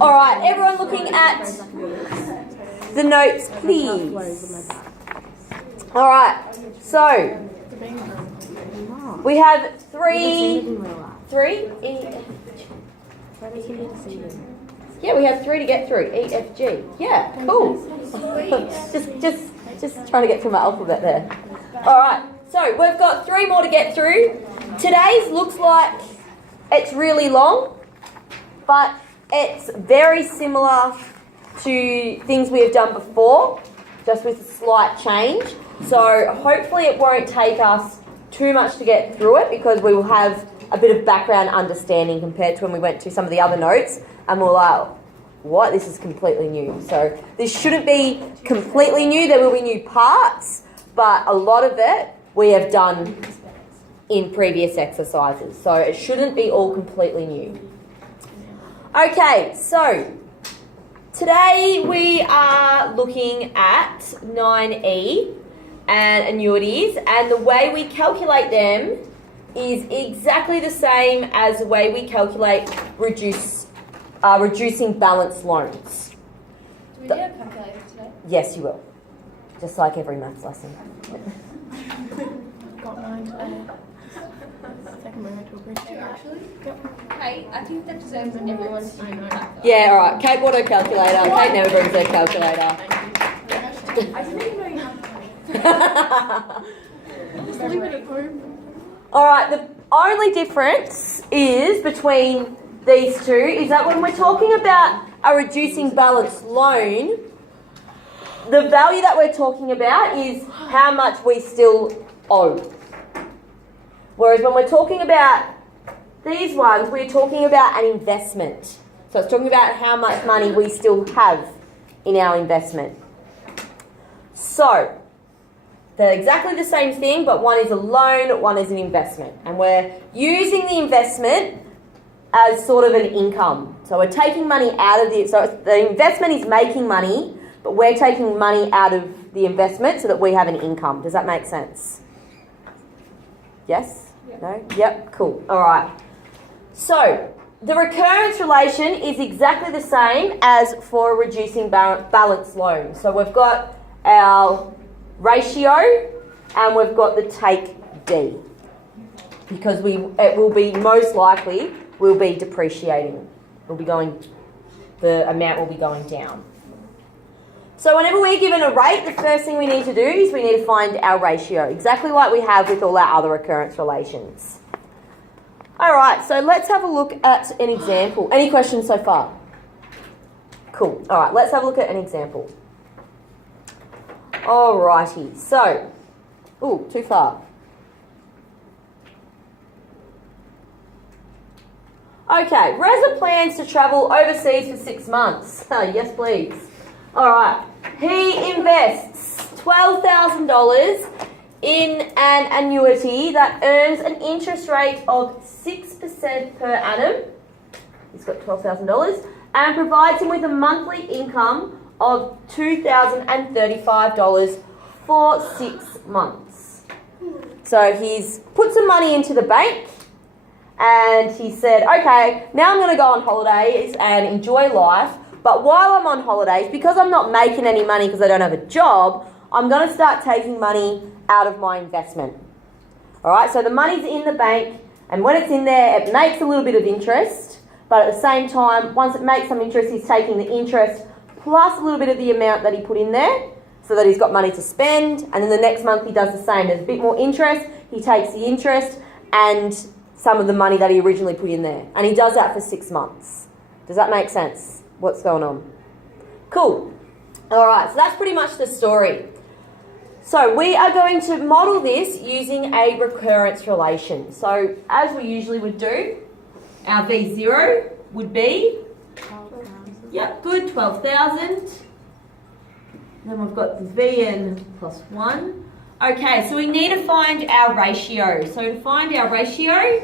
All right, everyone looking at the notes, please. All right, so we have three. Yeah, we have three to get through. E, F, G. Yeah, cool. just trying to get through my alphabet there. All right, so we've got three more to get through. Today's looks like it's really long, but it's very similar to things we have done before, just with a slight change. So hopefully it won't take us too much to get through it, because we will have a bit of background understanding compared to when we went to some of the other notes and we're like, what? This is completely new. So this shouldn't be completely new. There will be new parts, but a lot of it we have done in previous exercises. So it shouldn't be all completely new. Okay, so today we are looking at 9E and annuities, and the way we calculate them is exactly the same as the way we calculate reducing balance loans. Do we need a calculator today? Yes, you will. Just like every maths lesson. I've got mine today. Second moment to agree to actually. Yep. Hey, I think that deserves everyone to know. Yeah, all right. Kate bought her calculator. Kate never brings her calculator. I didn't even know you had just leave it at home. All right, the only difference is between these two is that when we're talking about a reducing balance loan, the value that we're talking about is how much we still owe. Whereas when we're talking about these ones, we're talking about an investment. So it's talking about how much money we still have in our investment. So they're exactly the same thing, but one is a loan, one is an investment. And we're using the investment as sort of an income. So we're taking money out of so the investment is making money, but we're taking money out of the investment so that we have an income. Does that make sense? Yes? Yep. No? Yep, cool. All right. So the recurrence relation is exactly the same as for a reducing balance loan. So we've got our ratio and we've got the take D, because it will be most likely will be depreciating. The amount will be going down. So whenever we're given a rate, the first thing we need to do is we need to find our ratio, exactly like we have with all our other recurrence relations. All right, so let's have a look at an example. Any questions so far? Cool. All right, let's have a look at an example. Alrighty, so, too far. Okay, Reza plans to travel overseas for 6 months. Yes, please. Alright, he invests $12,000 in an annuity that earns an interest rate of 6% per annum. He's got $12,000 and provides him with a monthly income of $2,035 for 6 months. So he's put some money into the bank and he said, okay, now I'm going to go on holidays and enjoy life, but while I'm on holidays, because I'm not making any money because I don't have a job, I'm going to start taking money out of my investment. All right, so the money's in the bank, and when it's in there, it makes a little bit of interest, but at the same time, once it makes some interest, he's taking the interest plus a little bit of the amount that he put in there so that he's got money to spend, and then the next month he does the same. There's a bit more interest, he takes the interest and some of the money that he originally put in there, and he does that for 6 months. Does that make sense? What's going on? Cool. All right, so that's pretty much the story. So we are going to model this using a recurrence relation. So as we usually would do, our V0 would be, yep, good, 12,000. Then we've got the Vn plus 1. Okay, so we need to find our ratio. So to find our ratio,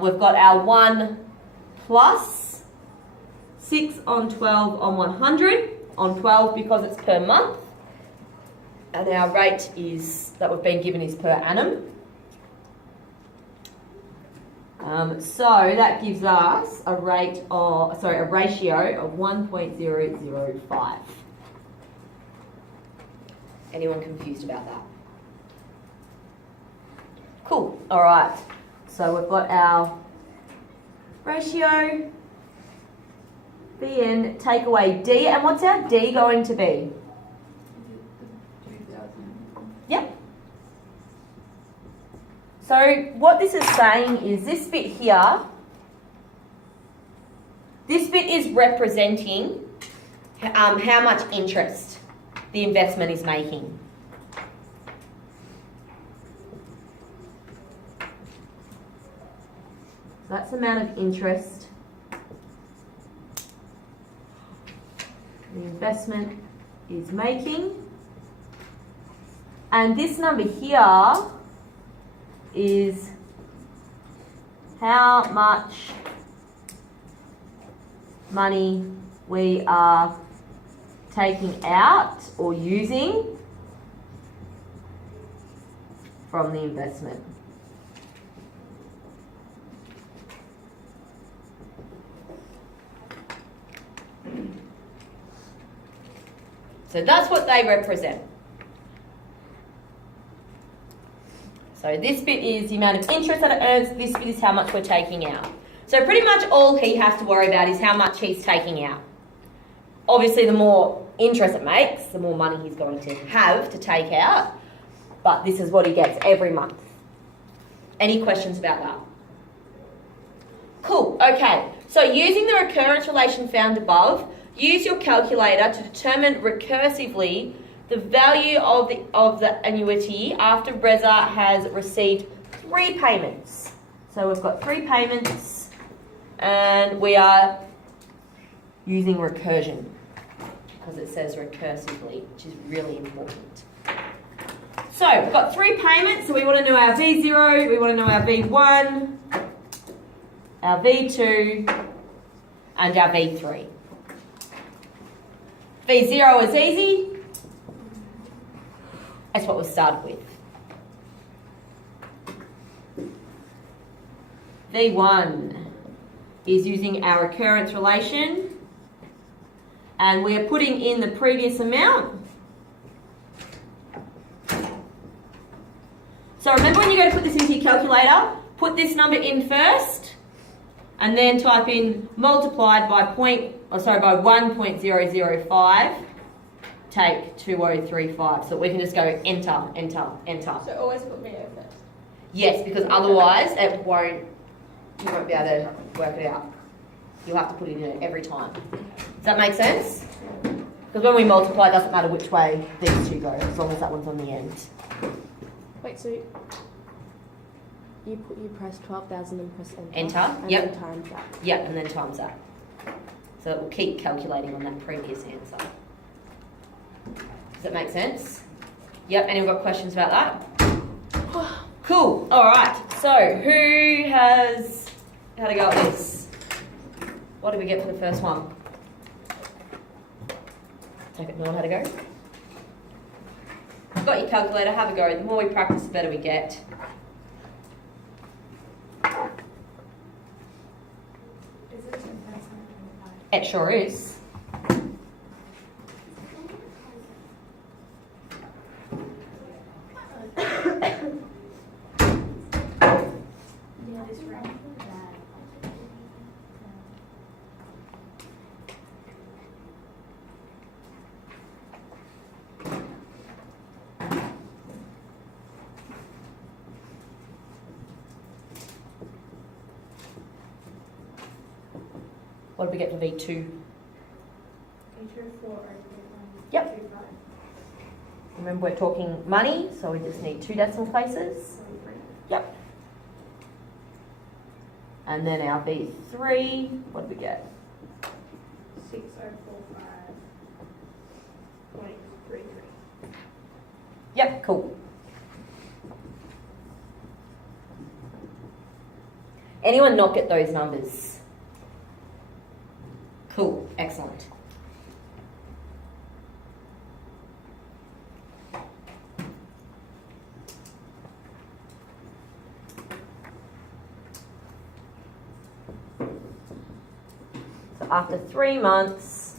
we've got our 1 plus 6 on 12 on 100, on 12 because it's per month. And our rate is, that we've been given, is per annum. So that gives us a ratio of 1.005. Anyone confused about that? Cool. All right. So we've got our ratio, BN, take away D, and what's our D going to be? Yep. So what this is saying is this bit here, this bit is representing how much interest the investment is making. So that's the amount of interest the investment is making. And this number here is how much money we are taking out or using from the investment. So that's what they represent. So this bit is the amount of interest that it earns, this bit is how much we're taking out. So pretty much all he has to worry about is how much he's taking out. Obviously the more interest it makes, the more money he's going to have to take out, but this is what he gets every month. Any questions about that? Cool, okay. So using the recurrence relation found above, use your calculator to determine recursively the value of the annuity after Reza has received 3 payments. So we've got 3 payments and we are using recursion because it says recursively, which is really important. So we've got 3 payments, so we want to know our V0, we want to know our V1, our V2 and our V3. V0 is easy. That's what we started with. V1 is using our recurrence relation and we're putting in the previous amount. So remember when you go to put this into your calculator, put this number in first and then type in multiplied by 1.005, take 2035. So we can just go enter, enter, enter. So always put VO first. Yes, because otherwise you won't be able to work it out. You'll have to put it in every time. Does that make sense? Because when we multiply, it doesn't matter which way these two go, as long as that one's on the end. Wait, so you press 12,000 and press enter. Enter, and yep. then times that. Yep, and then times that. So it will keep calculating on that previous answer. Does that make sense? Yep, anyone got questions about that? Cool, alright. So, who has had a go at this? What did we get for the first one? Take it, no one had a go? Got your calculator, have a go. The more we practice, the better we get. Is it 10,025? It sure is. What did we get for V2? Yep. Remember we're talking money, so we just need 2 decimal places. Yep. And then our V3, what did we get? 6045.33. Yep, cool. Anyone not get those numbers? Cool, excellent. after 3 months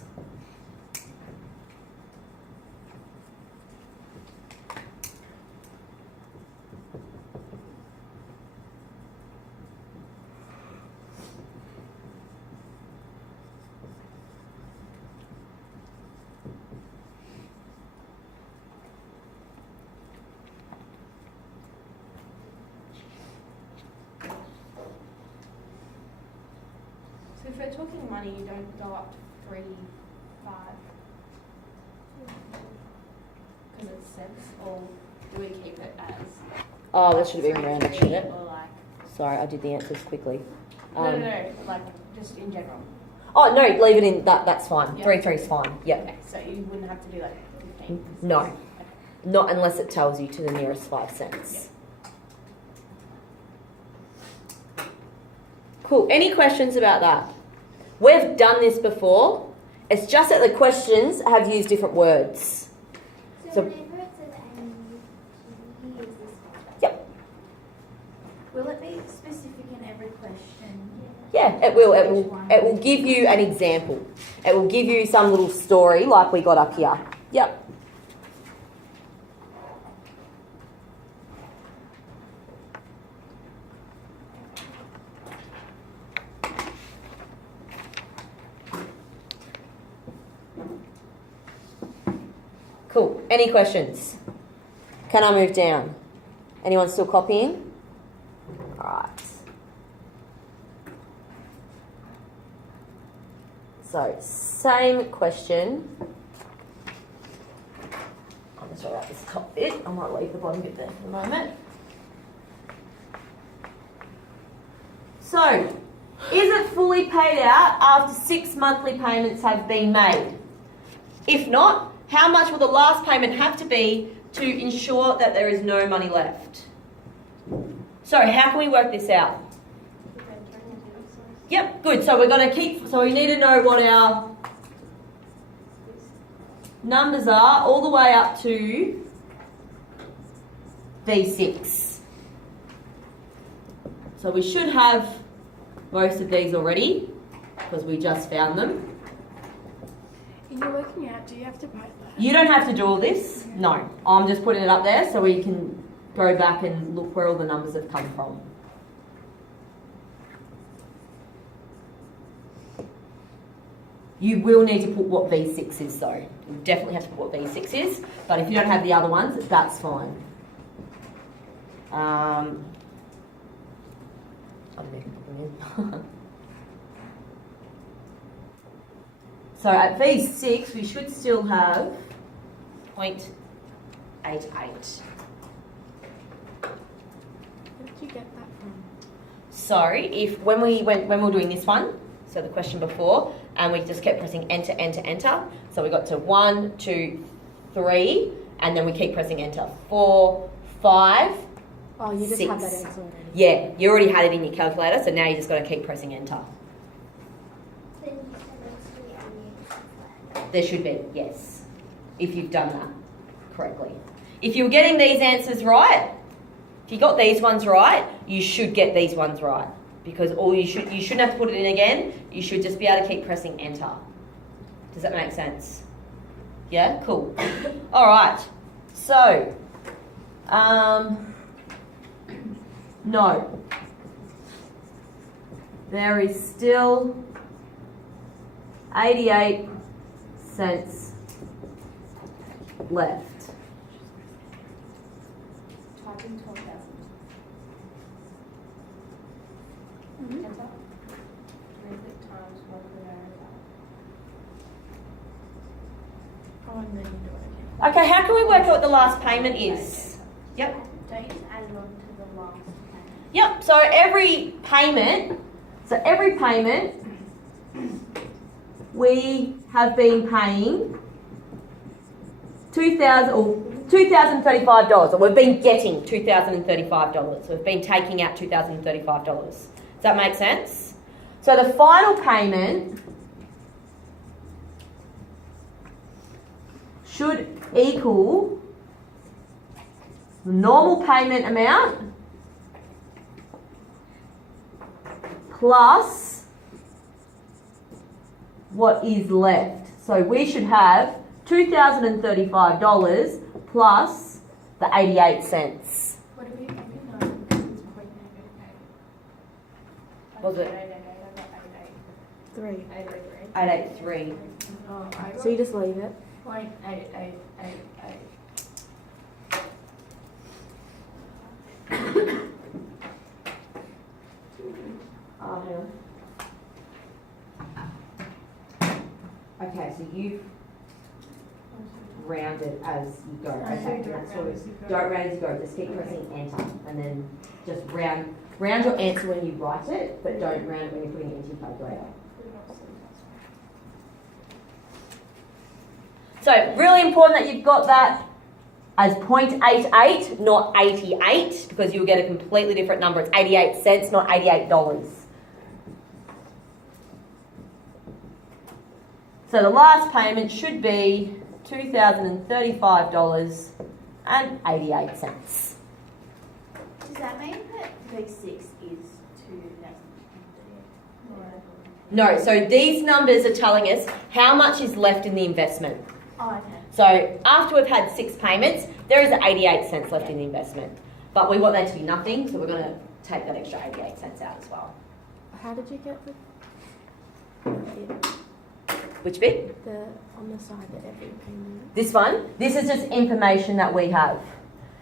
So if we're talking money, you don't go up to 3, 5. Because it's cents, or do we keep it as? Oh, that should have been rounded, shouldn't it? Or like, Sorry, I did the answers quickly. no, like just in general. Oh, no, leave it in. That's fine. Yeah. 3 is fine. Yep. Okay, so you wouldn't have to do like 15. No. Okay. Not unless it tells you to the nearest 5 cents. Cool. Any questions about that? We've done this before. It's just that the questions have used different words. So- Whenever it says and you use this one. Yep. Will it be specific in every question? Yeah, it will. It will give you an example. It will give you some little story like we got up here. Yep. Cool. Any questions? Can I move down? Anyone still copying? All right. So, same question. I'm just write out this top bit. I might leave the bottom bit there for the moment. So, is it fully paid out after 6 monthly payments have been made? If not, how much will the last payment have to be to ensure that there is no money left? So, how can we work this out? Yep, good. So we're going to keep, so we need to know what our numbers are all the way up to V6. So we should have most of these already because we just found them. And you're working out, do you have to write that? You don't have to do all this. No, I'm just putting it up there so we can go back and look where all the numbers have come from. You will need to put what V6 is though. You definitely have to put what V6 is, but if you don't have the other ones, that's fine. I don't even put them in. So at V6, we should still have 0.88. Where did you get that from? So when we were doing this one, so the question before, and we just kept pressing enter, enter, enter. So we got to 1, 2, 3, and then we keep pressing enter. 4, 5. Oh, you just 6. have that answer already. Yeah, you already had it in your calculator, so now you just got to keep pressing enter. Then you said it's the answer. There should be, yes, if you've done that correctly. If you're getting these answers right, if you got these ones right, you should get these ones right. Because you shouldn't have to put it in again, you should just be able to keep pressing enter. Does that make sense? Yeah, cool. All right, so, no. There is still 88 cents left. Type in 12,000. Mm-hmm. Enter. And click times whatever they are. Oh, and then you do it again. Okay, how can we work out what the last payment is? Yep. Don't you just add it on to the last payment? Yep, so every payment, we have been paying $2,035, or we've been getting $2,035. So we've been taking out $2,035. Does that make sense? So the final payment should equal the normal payment amount plus what is left. So we should have $2,035 plus the 88 cents. What do we give you now? Because it's 0.8. Was it? 3. 883. Oh, I So you just leave it. 0.8888. Oh, hang on. Okay, so you've rounded as you go. Okay, that's what it is. Don't round as you go. Just keep pressing enter, and then just round your answer when you write it, but don't round it when you're putting it into your calculator. So really important that you've got that as 0.88, not 88, because you'll get a completely different number. It's 88 cents, not $88. So the last payment should be $2,035.88. Does that mean that V6 is 2,000? No, so these numbers are telling us how much is left in the investment. Oh, okay. So after we've had 6 payments, there is 88 cents left in the investment. But we want that to be nothing, so we're going to take that extra 88 cents out as well. How did you get Which bit? the on the side that every payment? This one. This is just information that we have.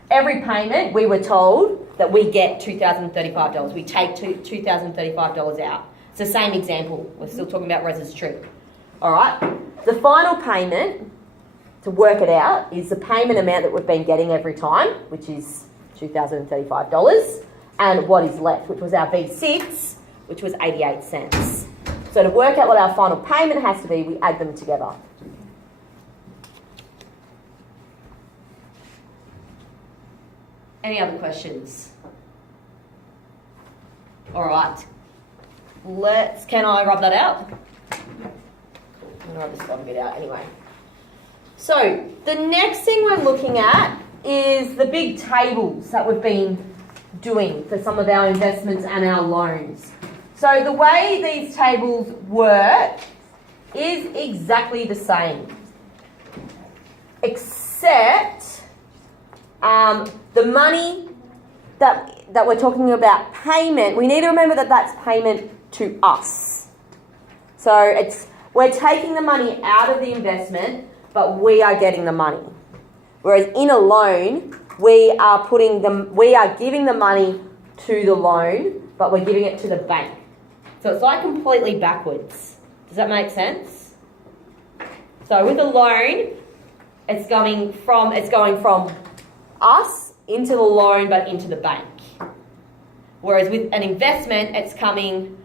Every payment, we were told that we get $2,035. We take $2,035 out. It's the same example. We're still talking about Rez's trip. All right. The final payment, to work it out, is the payment amount that we've been getting every time, which is $2,035, and what is left, which was our V6, which was 88 cents. So to work out what our final payment has to be, we add them together. Any other questions? All right. Can I rub that out? I'm going to rub this bottom bit out anyway. So the next thing we're looking at is the big tables that we've been doing for some of our investments and our loans. So the way these tables work is exactly the same, except the money that we're talking about payment, we need to remember that that's payment to us. So we're taking the money out of the investment, but we are getting the money. Whereas in a loan, we are giving the money to the loan, but we're giving it to the bank. So it's like completely backwards. Does that make sense? So with a loan, it's going from us into the loan, but into the bank. Whereas with an investment, it's coming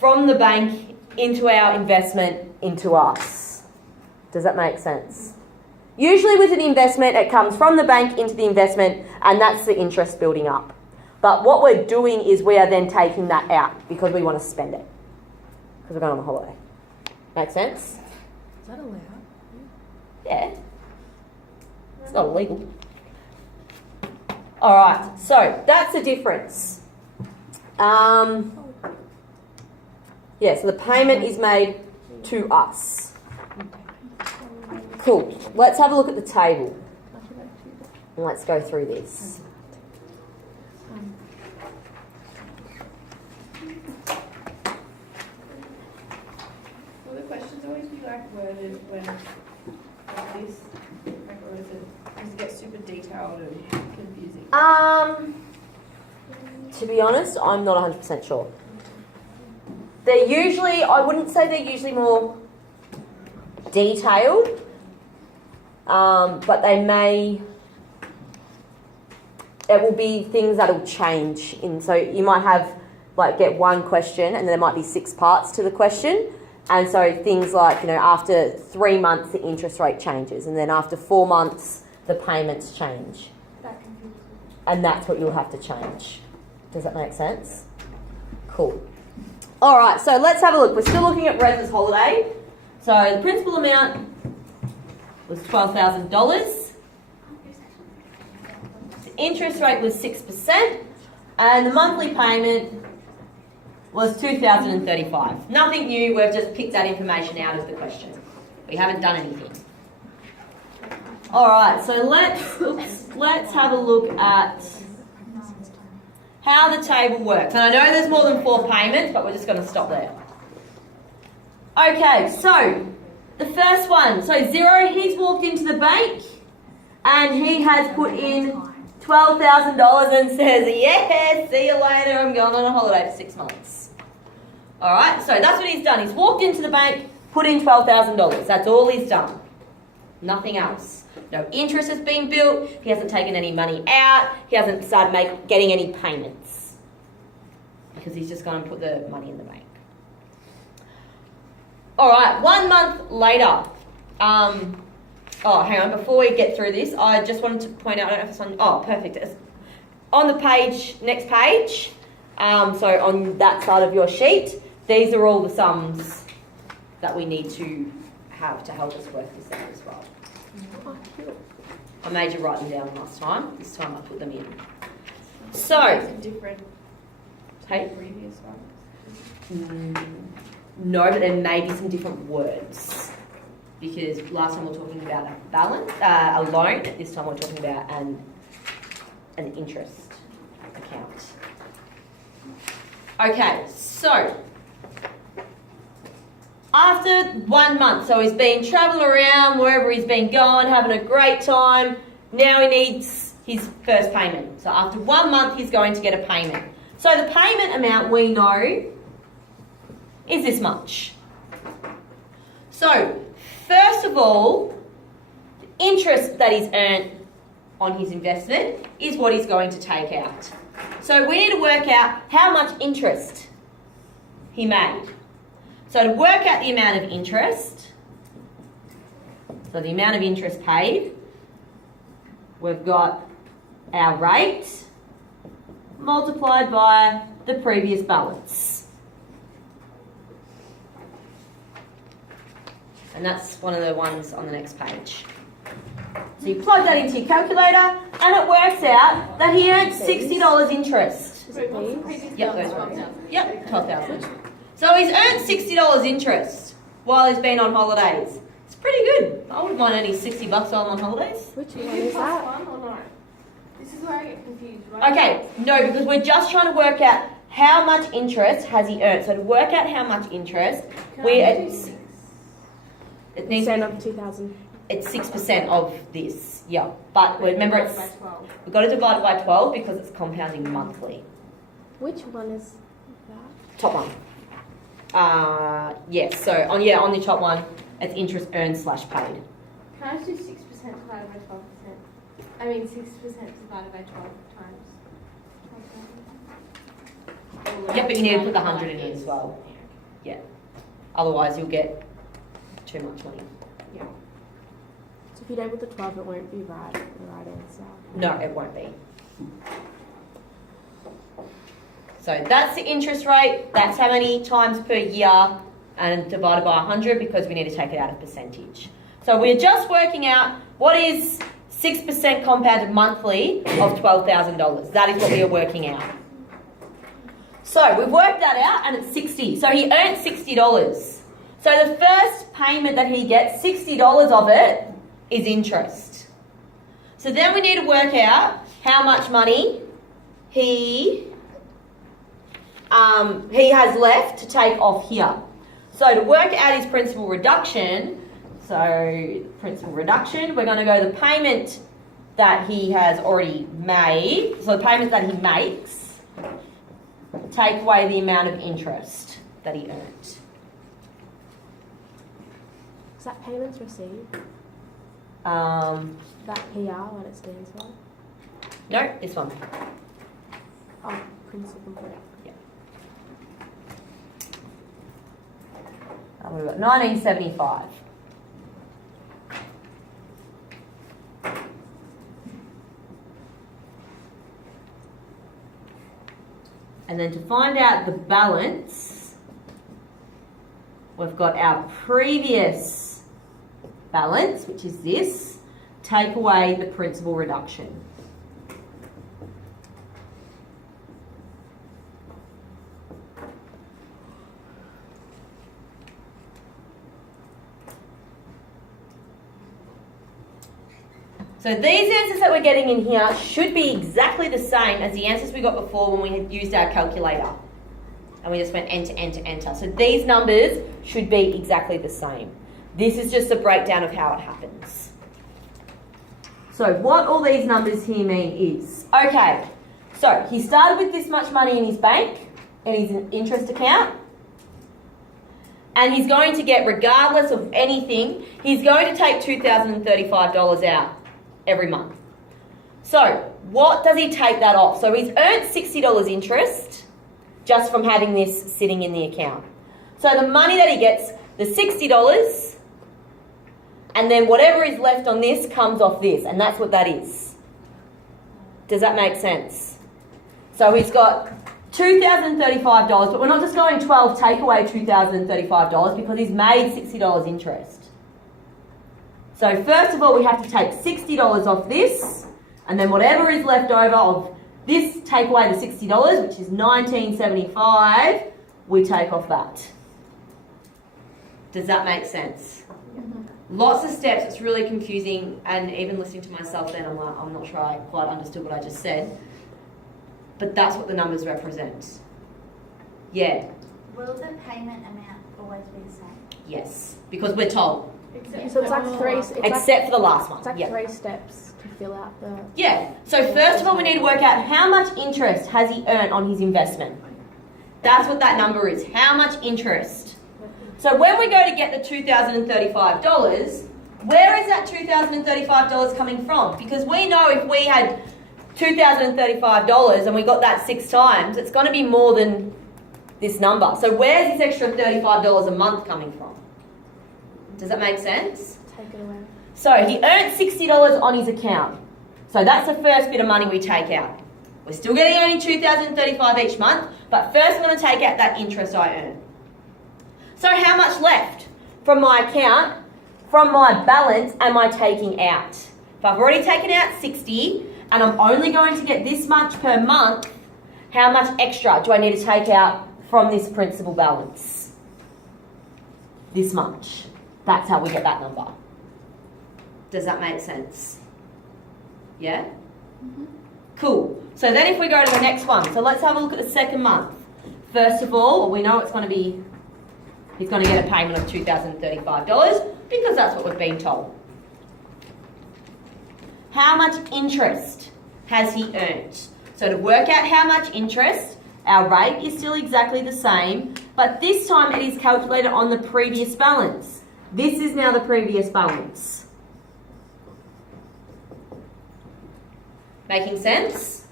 from the bank into our investment into us. Does that make sense? Usually with an investment, it comes from the bank into the investment, and that's the interest building up. But what we're doing is we are then taking that out because we want to spend it. Because we're going on a holiday. Make sense? Is that allowed? Yeah. It's not illegal. All right, so that's the difference. So the payment is made to us. Cool. Let's have a look at the table. And let's go through this. Will the questions always be like worded when like this? Like, or does it get super detailed and confusing? To be honest, I'm not 100% sure. They're usually, I wouldn't say they're usually more detailed, but it will be things that'll change. So you might have, get one question and there might be 6 parts to the question. And so things like, after 3 months, the interest rate changes. And then after 4 months, the payments change. And that's what you'll have to change. Does that make sense? Cool. All right, so let's have a look. We're still looking at Rez's holiday. So the principal amount was $12,000. The interest rate was 6%. And the monthly payment was 2,035. Nothing new, we've just picked that information out of the question. We haven't done anything. Alright, so let's have a look at how the table works. And I know there's more than 4 payments, but we're just going to stop there. Okay, so the first one. So Zero, he's walked into the bank and he has put in $12,000 and says, yeah, see you later, I'm going on a holiday for 6 months. Alright, so that's what he's done. He's walked into the bank, put in $12,000. That's all he's done. Nothing else. No interest has been built. He hasn't taken any money out. He hasn't started getting any payments. Because he's just going to put the money in the bank. Alright, 1 month later. Oh, hang on. Before we get through this, I just wanted to point out, I don't know if it's on... Oh, perfect. It's on the page, next page, so on that side of your sheet, these are all the sums that we need to have to help us work this out as well. I made you write them down last time. This time I put them in. So, It's different to hey, the previous ones. no, but there may be some different words because last time we were talking about a balance, a loan. This time we're talking about an interest account. Okay, so after 1 month, so he's been travelling around wherever he's been going, having a great time. Now he needs his first payment. So after 1 month, he's going to get a payment. So the payment amount we know is this much. So first of all, the interest that he's earned on his investment is what he's going to take out. So we need to work out how much interest he made. So to work out the amount of interest, so the amount of interest paid, we've got our rate multiplied by the previous balance. And that's one of the ones on the next page. So you plug that into your calculator and it works out that he earned $60 interest. Yep, those ones. Yep, 12,000. So he's earned $60 interest while he's been on holidays. It's pretty good. I wouldn't mind earning $60 while I'm on holidays. Which one is that? One or no? This is where I get confused, right? Okay, no, because we're just trying to work out how much interest has he earned. So to work out how much interest, it needs Percent of 2,000. it's 6% of this, yeah. But remember, By 12. we've got to divide it by 12 because it's compounding monthly. Which one is that? Top one. Yes. So on the top one, it's interest earned / paid. Can I just do 6% divided by 12%? I mean 6% divided by 12 times. Yeah, but you need to put the 100 in as well. Yeah. Otherwise, you'll get too much money. So if you don't put the 12, it won't be right. The right answer. No, it won't be. So that's the interest rate. That's how many times per year, and divided by 100 because we need to take it out of percentage. So we're just working out what is 6% compounded monthly of $12,000. That is what we are working out. So we've worked that out and it's 60. So he earned $60. So the first payment that he gets, $60 of it is interest. So then we need to work out how much money he has left to take off here. So to work out his principal reduction, we're going to go the payment that he has already made, so the payment that he makes, take away the amount of interest that he earned. Is that payments received? That PR, what it stands for? No, this one. Oh, principal. Yeah. We've got 1975. And then to find out the balance, we've got our previous balance, which is this, take away the principal reduction. So these answers that we're getting in here should be exactly the same as the answers we got before when we had used our calculator. And we just went enter, enter, enter. So these numbers should be exactly the same. This is just a breakdown of how it happens. So what all these numbers here mean is, okay, so he started with this much money in his bank, in his interest account, and he's going to get, regardless of anything, he's going to take $2,035 out every month. So what does he take that off? So he's earned $60 interest just from having this sitting in the account. So the money that he gets, the $60, and then whatever is left on this comes off this, and that's what that is. Does that make sense? So he's got $2,035, but we're not just going 12 take away $2,035 because he's made $60 interest. So first of all, we have to take $60 off this, and then whatever is left over of this, take away the $60, which is $19.75, we take off that. Does that make sense? Lots of steps, it's really confusing, and even listening to myself then, I'm like, I'm not sure I quite understood what I just said. But that's what the numbers represent. Yeah. Will the payment amount always be the same? Yes. Because we're told. So it's like three. Except for the last one. It's like Yep. 3 steps to fill out the. Yeah. So first of all, we need to work out how much interest has he earned on his investment. That's what that number is. How much interest? So when we go to get the $2,035, where is that $2,035 coming from? Because we know if we had $2,035 and we got that 6 times, it's going to be more than this number. So where's this extra $35 a month coming from? Does that make sense? Take it away. So he earned $60 on his account. So that's the first bit of money we take out. We're still getting only $2,035 each month, but first I'm going to take out that interest I earn. So how much left from my account, from my balance, am I taking out? If I've already taken out 60 and I'm only going to get this much per month, how much extra do I need to take out from this principal balance? This much. That's how we get that number. Does that make sense? Yeah? Mm-hmm. Cool. So then if we go to the next one, so let's have a look at the second month. First of all, we know it's going to be, he's going to get a payment of $2,035 because that's what we've been told. How much interest has he earned? So to work out how much interest, our rate is still exactly the same, but this time it is calculated on the previous balance. This is now the previous balance. Making sense?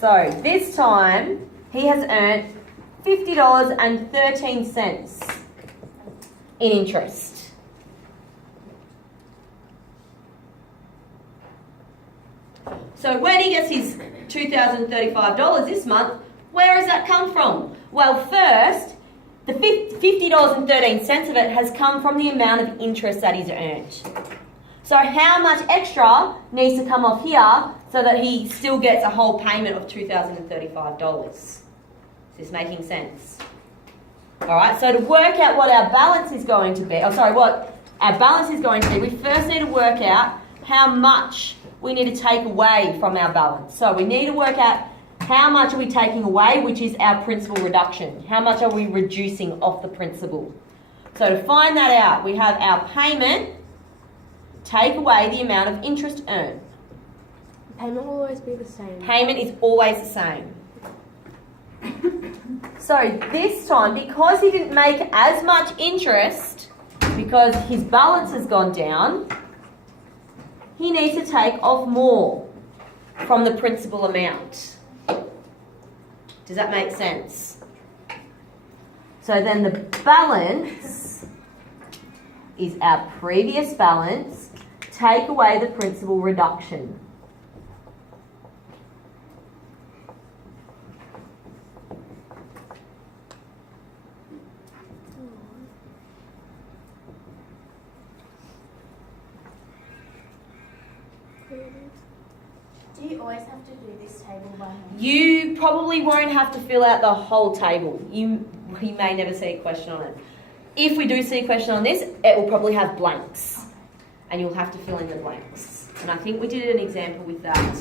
So this time he has earned $50.13 in interest. So when he gets his $2,035 this month, where has that come from? Well, first, the $50.13 of it has come from the amount of interest that he's earned. So how much extra needs to come off here so that he still gets a whole payment of $2,035? Is this making sense? Alright, so to work out what our balance is going to be, what our balance is going to be, we first need to work out how much we need to take away from our balance. So we need to work out how much are we taking away, which is our principal reduction. How much are we reducing off the principal? So to find that out, we have our payment, take away the amount of interest earned. Payment will always be the same. Payment is always the same. So this time, because he didn't make as much interest, because his balance has gone down, he needs to take off more from the principal amount. Does that make sense? So then the balance is our previous balance, take away the principal reduction. Do you always have to do this table by hand? You probably won't have to fill out the whole table. We may never see a question on it. If we do see a question on this, it will probably have blanks. and you'll have to fill in the blanks. And I think we did an example with that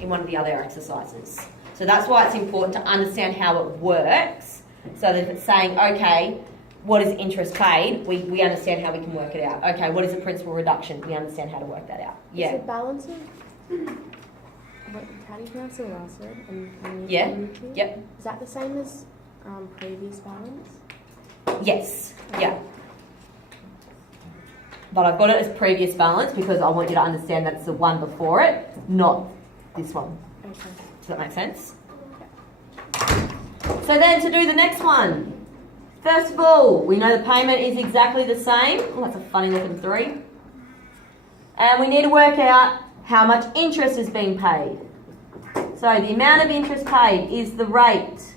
in one of the other exercises. So that's why it's important to understand how it works, so that if it's saying, okay, what is interest paid, we understand how we can work it out. Okay, what is a principal reduction? We understand how to work that out. Yeah. Is the balance of what? How do you pronounce the last word? Yeah. Yep. Is that the same as previous balance? Yes. Yeah. But I've got it as previous balance because I want you to understand that it's the one before it, not this one. Okay. Does that make sense? So then to do the next one. First of all, we know the payment is exactly the same. Oh, that's a funny looking 3. And we need to work out how much interest is being paid. So the amount of interest paid is the rate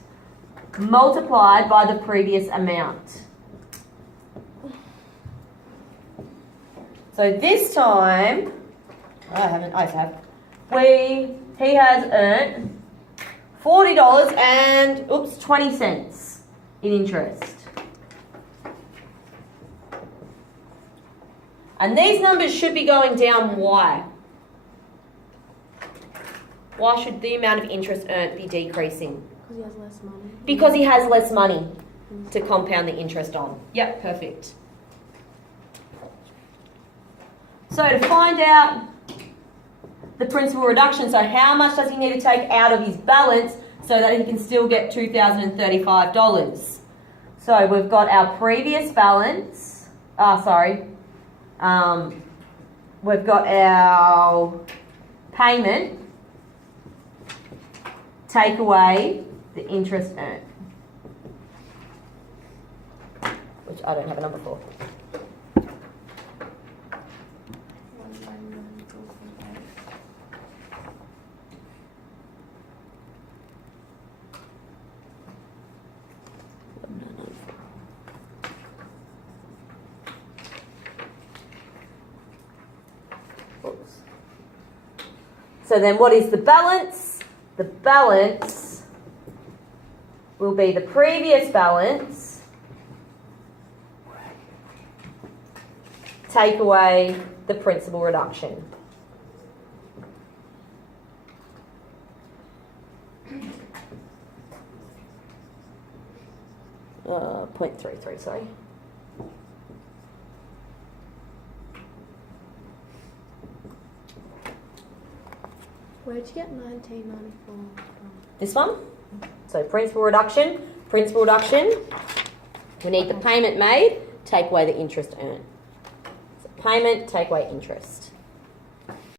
multiplied by the previous amount. So this time, he has earned $40 and 20 cents in interest. And these numbers should be going down. Why? Why should the amount of interest earned be decreasing? Because he has less money. Because he has less money to compound the interest on. Yep, perfect. So to find out the principal reduction, so how much does he need to take out of his balance so that he can still get $2,035? So we've got our previous balance. We've got our payment. Take away the interest earned, which I don't have a number for. Oops. So then what is the balance? The balance will be the previous balance take away the principal reduction. .33, sorry. Where'd you get 1994 from? This one. So principal reduction. We need the payment made, take away the interest earned. So payment, take away interest.